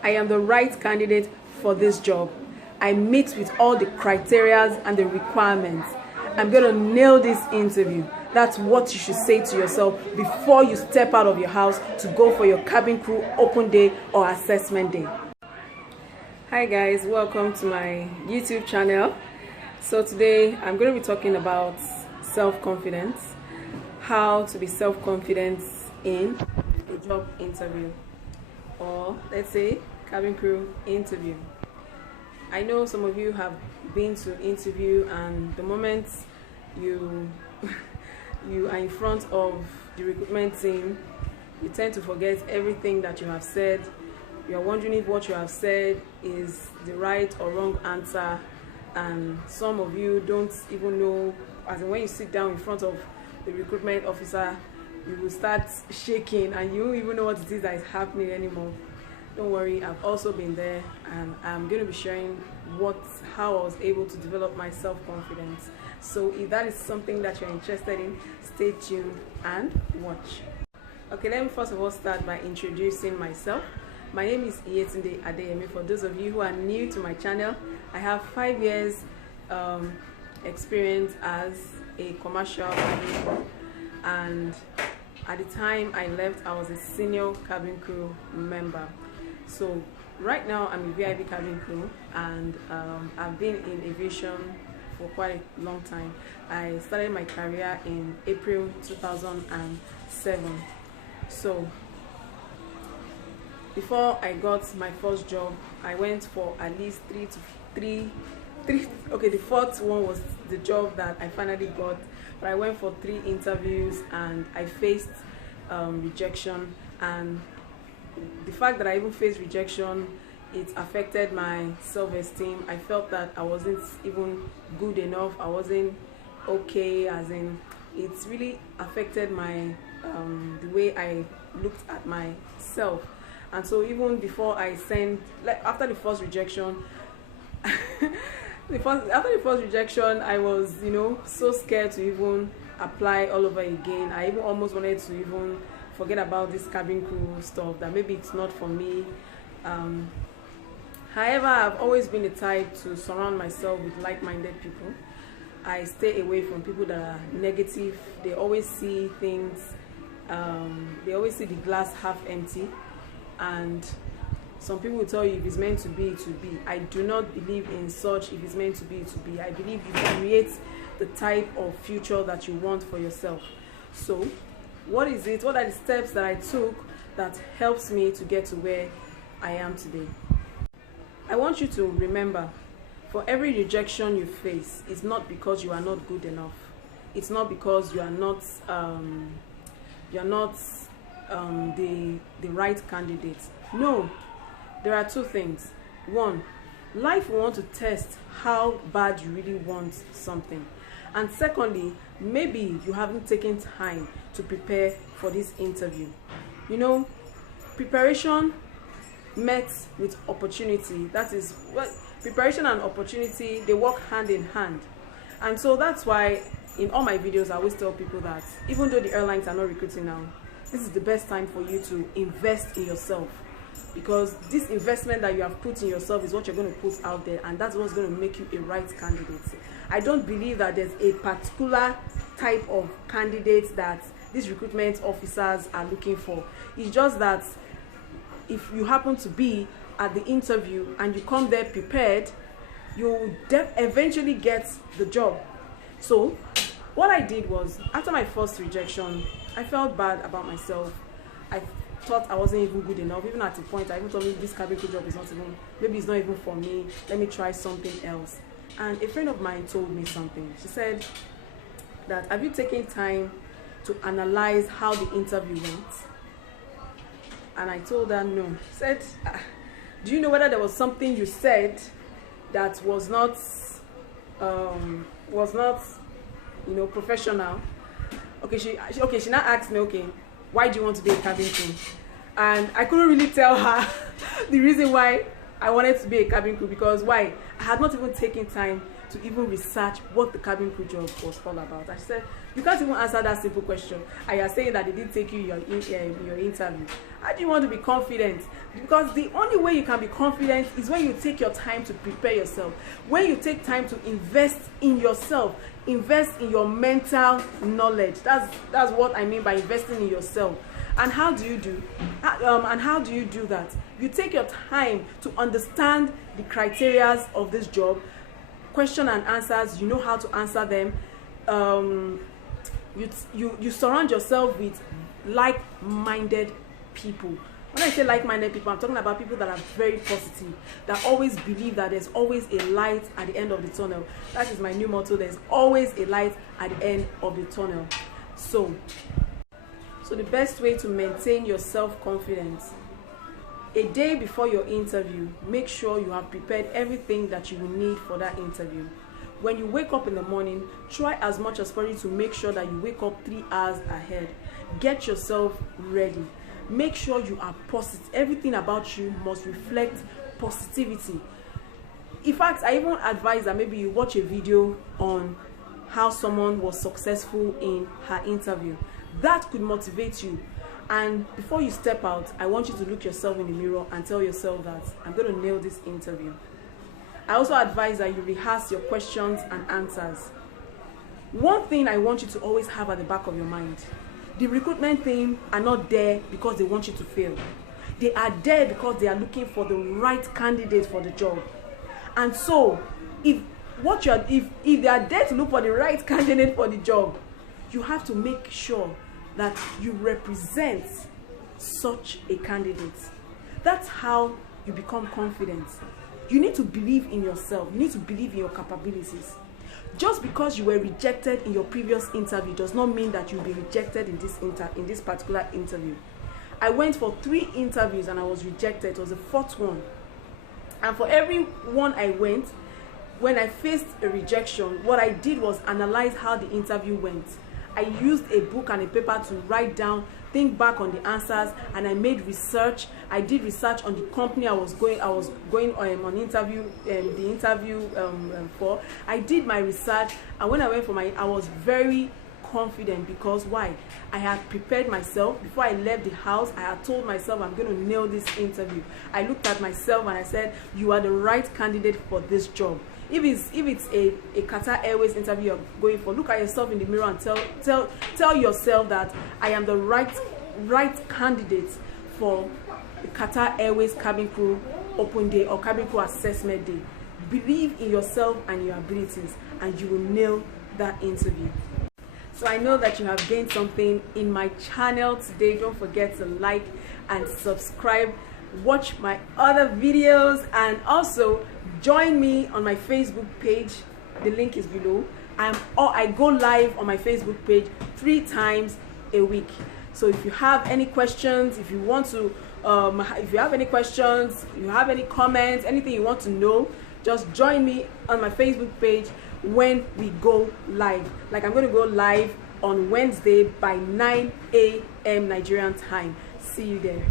I am the right candidate for this job. I meet with all the criteria and the requirements. I'm going to nail this interview. That's what you should say to yourself before you step out of your house to go for your cabin crew open day or assessment day. Hi guys, welcome to my YouTube channel. So today I'm going to be talking about self-confidence, how to be self-confident in a job interview, or let's say cabin crew interview. I know some of you have been to interview, and the moment you are in front of the recruitment team, you tend to forget everything that you have said. You're wondering if what you have said is the right or wrong answer, and some of you don't even know, as in when you sit down in front of the recruitment officer, you will start shaking and you don't even know what it is that is happening anymore. Don't worry, I've also been there, and I'm going to be sharing how I was able to develop my self-confidence. So if that is something that you're interested in, stay tuned and watch. Okay, let me first of all start by introducing myself. My name is Yetunde Adeyemi. For those of you who are new to my channel, I have 5 years experience as a commercial cabin crew, and at the time I left, I was a senior cabin crew member. So right now I'm a VIP cabin crew, and I've been in aviation for quite a long time. I started my career in April 2007. So before I got my first job, I went for at least three. Okay, the fourth one was the job that I finally got, but I went for 3 interviews and I faced rejection. And the fact that I even faced rejection, it affected my self-esteem. I felt that I wasn't even good enough. I wasn't okay, as in it's really affected my the way I looked at myself. And so even before I sent, like after the first rejection, after the first rejection, I was, so scared to even apply all over again. I even almost wanted to even forget about this cabin crew stuff, that maybe it's not for me. However, I've always been the type to surround myself with like-minded people. I stay away from people that are negative. They always see things, they always see the glass half empty. And some people will tell you if it's meant to be, to be. I do not believe in such if it's meant to be, to be. I believe you create the type of future that you want for yourself. So what are the steps that I took that helps me to get to where I am today? I want you to remember, for every rejection you face, it's not because you are not good enough. It's not because you are not the right candidate. No, there are 2 things. 1, life will want to test how bad you really want something. And secondly, maybe you haven't taken time to prepare for this interview. Preparation met with opportunity. That is what preparation and opportunity, they work hand in hand. And so that's why in all my videos I always tell people that even though the airlines are not recruiting now, this is the best time for you to invest in yourself, because this investment that you have put in yourself is what you're going to put out there, and that's what's going to make you a right candidate. I don't believe that there's a particular type of candidate that these recruitment officers are looking for. It's just that if you happen to be at the interview and you come there prepared, you will eventually get the job. So what I did was, after my first rejection, I felt bad about myself. I thought I wasn't even good enough. Even at a point, I even told me this cabin crew job is not even, maybe it's not even for me. Let me try something else. And a friend of mine told me something. She said that, have you taken time to analyze how the interview went? And I told her no. She said, do you know whether there was something you said that was not professional? Okay, she now asked me, okay, why do you want to be a cabin crew? And I couldn't really tell her the reason why I wanted to be a cabin crew, because why? I had not even taken time to even research what the cabin crew job was all about. I said, you can't even answer that simple question, and you're saying that they didn't take you your interview. How do you want to be confident? Because the only way you can be confident is when you take your time to prepare yourself, when you take time to invest in yourself, invest in your mental knowledge. That's what I mean by investing in yourself. And how do you do that? You take your time to understand the criteria of this job, question and answers. You know how to answer them. You surround yourself with like-minded people. When I say like-minded people, I'm talking about people that are very positive, that always believe that there's always a light at the end of the tunnel. That is my new motto. There's always a light at the end of the tunnel. So the best way to maintain your self-confidence, a day before your interview, make sure you have prepared everything that you will need for that interview. When you wake up in the morning, try as much as possible to make sure that you wake up 3 hours ahead. Get yourself ready. Make sure you are positive. Everything about you must reflect positivity. In fact, I even advise that maybe you watch a video on how someone was successful in her interview. That could motivate you. And before you step out, I want you to look yourself in the mirror and tell yourself that I'm going to nail this interview. I also advise that you rehearse your questions and answers. One thing I want you to always have at the back of your mind: the recruitment team are not there because they want you to fail. They are there because they are looking for the right candidate for the job. And so, if they are there to look for the right candidate for the job, you have to make sure that you represent such a candidate. That's how you become confident. You need to believe in yourself. You need to believe in your capabilities. Just because you were rejected in your previous interview does not mean that you'll be rejected in this particular interview. I went for 3 interviews and I was rejected. It was the 4th one. And for every one I went, when I faced a rejection, what I did was analyze how the interview went. I used a book and a paper to write down, think back on the answers, and I made research. I did research on the company I was going on interview, the interview for. I did my research, and when I went for I was very confident. Because why? I had prepared myself. Before I left the house, I had told myself I'm going to nail this interview. I looked at myself and I said, you are the right candidate for this job. If it's a Qatar Airways interview you're going for, look at yourself in the mirror and tell yourself that I am the right candidate for the Qatar Airways cabin crew open day or cabin crew assessment day. Believe in yourself and your abilities, and you will nail that interview. So I know that you have gained something in my channel today. Don't forget to like and subscribe. Watch my other videos, and also join me on my Facebook page. The link is below. I go live on my Facebook page 3 times a week. So if you have any questions, if you want to if you have any questions, you have any comments, anything you want to know, just join me on my Facebook page when we go live. Like, I'm going to go live on Wednesday by 9 a.m. Nigerian time. See you there.